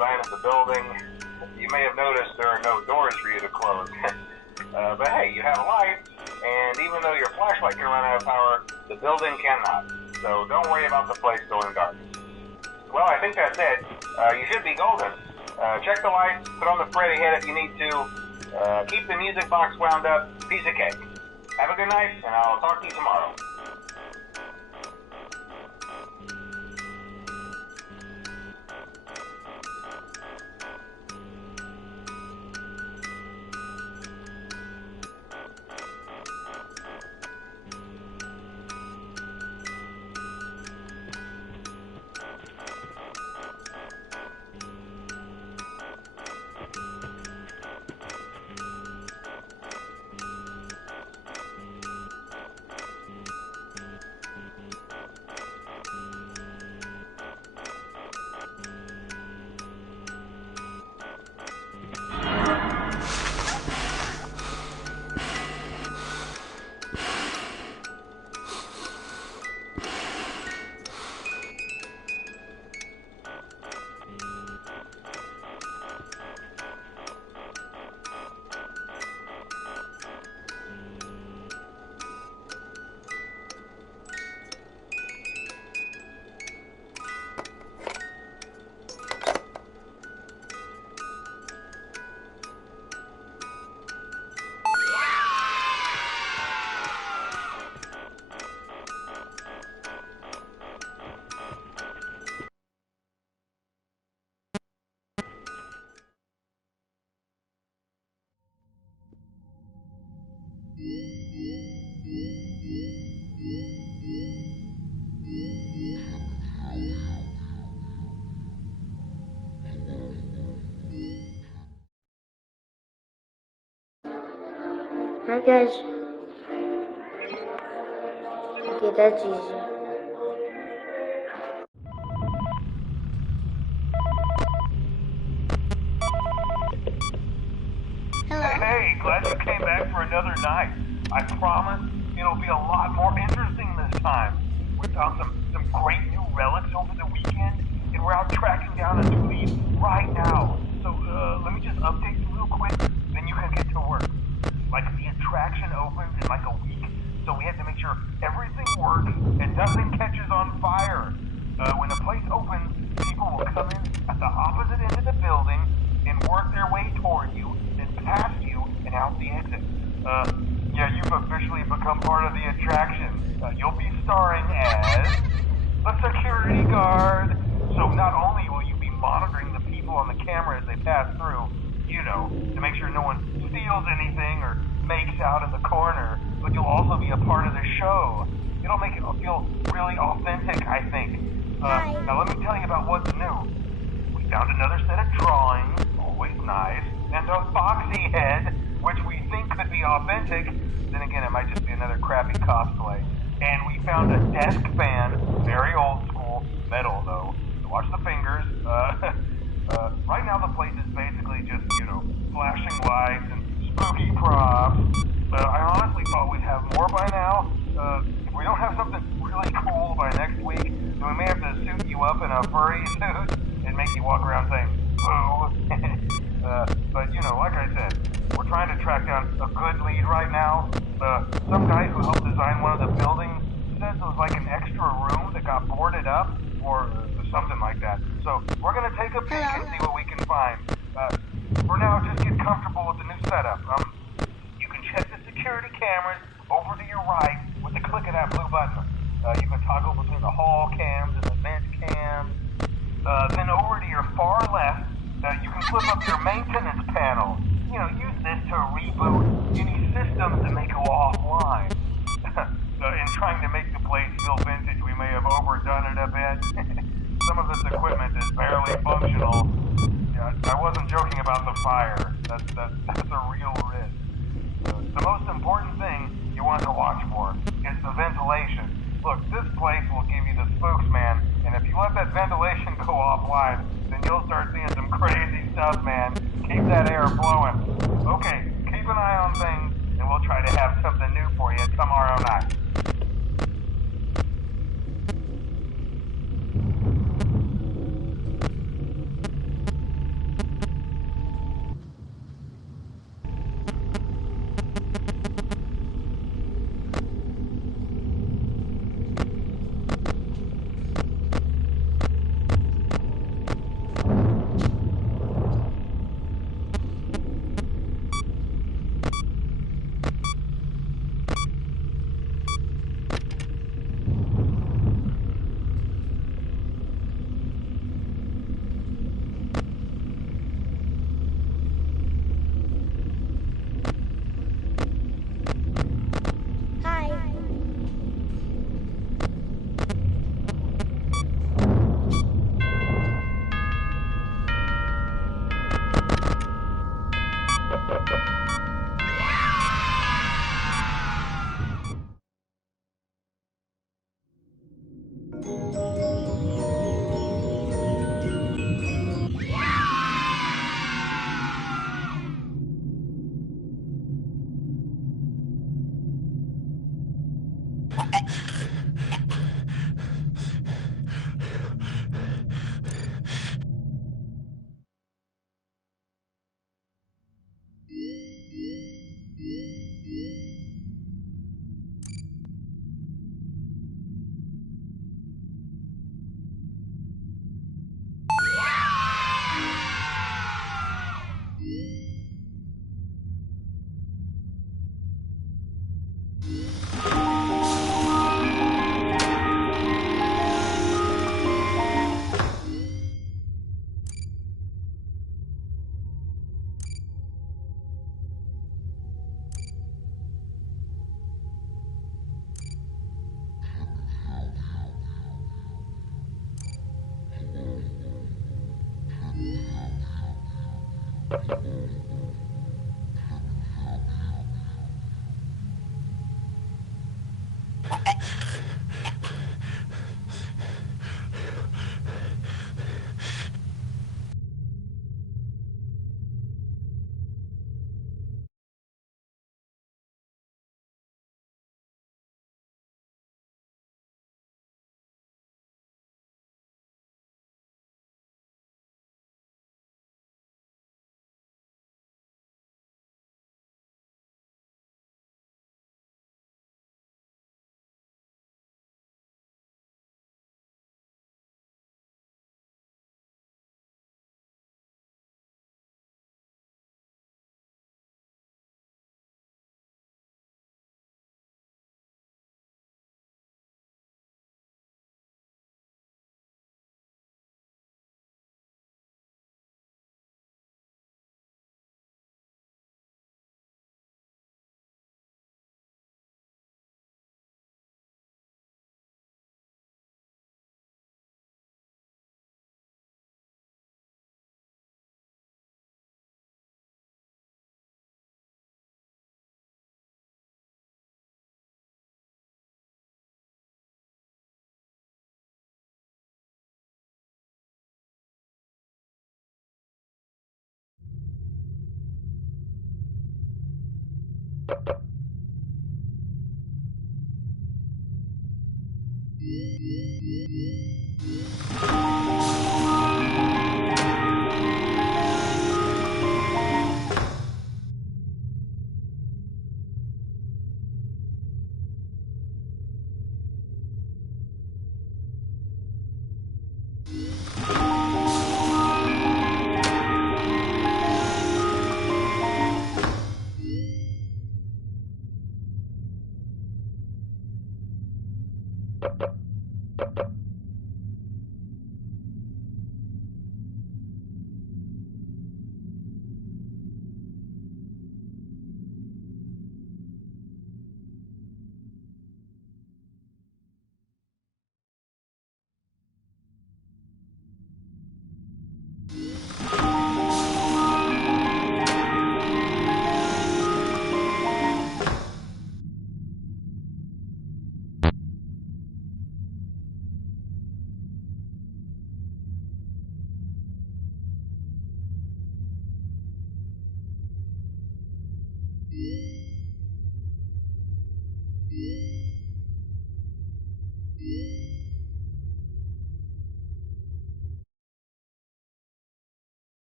design of the building. You may have noticed there are no doors for you to close. But hey, you have a light, and even though your flashlight can run out of power, the building cannot. So don't worry about the place going dark. Well, I think that's it. You should be golden. Check the lights, put on the Freddy head if you need to. Keep the music box wound up. Piece of cake. Have a good night, and I'll talk to you tomorrow. Hi guys. Okay, that's easy. Hey, glad you came back for another night. I promise it'll be a lot more interesting this time. We found some great new relics over the weekend, and we're out tracking down a new lead right now. So let me just update you real quick, then you can get to work. Like, the attraction opens in like a week, so we have to make sure everything works and nothing catches on fire. When the place opens, people will come in at the opposite end of the building and work their way toward you, then past you, and out the exit. Yeah, you've officially become part of the attraction. You'll be starring as a security guard. So not only will you be monitoring the people on the camera as they pass through, you know, to make sure no one steals anything or makes out in the corner, but you'll also be a part of the show. It'll make it feel really authentic, I think. Now let me tell you about what's new. We found another set of drawings, always nice, and a foxy head, which we think could be authentic. Then again, it might just be another crappy cosplay. And we found a desk fan, very old school, metal though. So watch the fingers. Right now the place is basically just, you know, flashing lights and spooky props. I honestly thought we'd have more by now. If we don't have something really cool by next week, then we may have to suit you up in a furry suit and make you walk around saying, boo. But, you know, like I said, we're trying to track down a good lead right now. Some guy who helped design one of the buildings says it was like an extra room that got boarded up, or something like that. So we're going to take a peek and see what we can find. For now, just get comfortable with the new setup. You can check the security cameras over to your right with the click of that blue button. You can toggle between the hall cams and the vent cams. Then over to your far left, you can flip up your maintenance panel. You know, use this to reboot any systems that may go offline. In trying to make the place feel vintage, we may have overdone it a bit. Some of this equipment is barely functional. Yeah, I wasn't joking about the fire. That's a real risk. The most important thing you want to watch for is the ventilation. Look, this place will give you the spooks, man, and if you let that ventilation go offline, then you'll start seeing some crazy stuff, man. Keep that air flowing. Okay, keep an eye on things, and we'll try to have something new for you tomorrow night.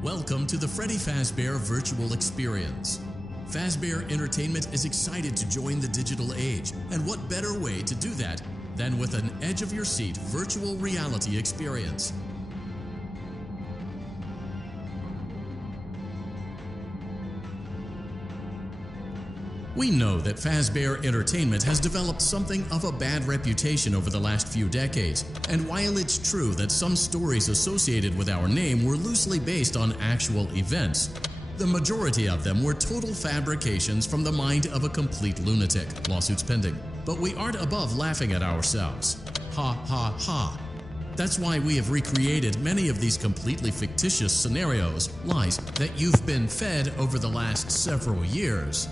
Welcome to the Freddy Fazbear Virtual Experience. Fazbear Entertainment is excited to join the digital age, and what better way to do that than with an edge-of-your-seat virtual reality experience. We know that Fazbear Entertainment has developed something of a bad reputation over the last few decades, and while it's true that some stories associated with our name were loosely based on actual events, the majority of them were total fabrications from the mind of a complete lunatic. Lawsuits pending. But we aren't above laughing at ourselves. Ha ha ha. That's why we have recreated many of these completely fictitious scenarios, lies that you've been fed over the last several years.